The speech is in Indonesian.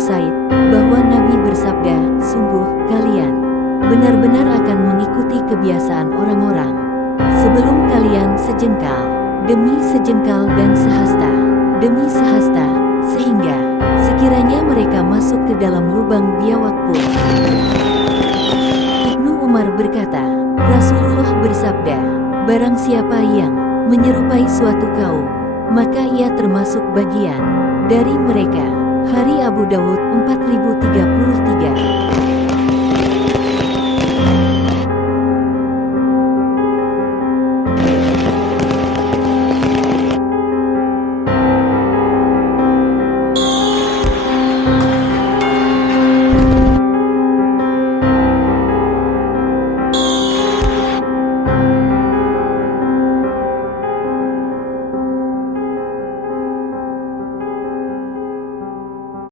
Said, bahwa Nabi bersabda, "Sungguh, kalian benar-benar akan mengikuti kebiasaan orang-orang sebelum kalian sejengkal demi sejengkal dan sehasta demi sehasta, sehingga sekiranya mereka masuk ke dalam lubang biawak pun." Ibnu Umar berkata, Rasulullah bersabda, "Barang siapa yang menyerupai suatu kaum, maka ia termasuk bagian dari mereka." Hari Abu Dawud 4033.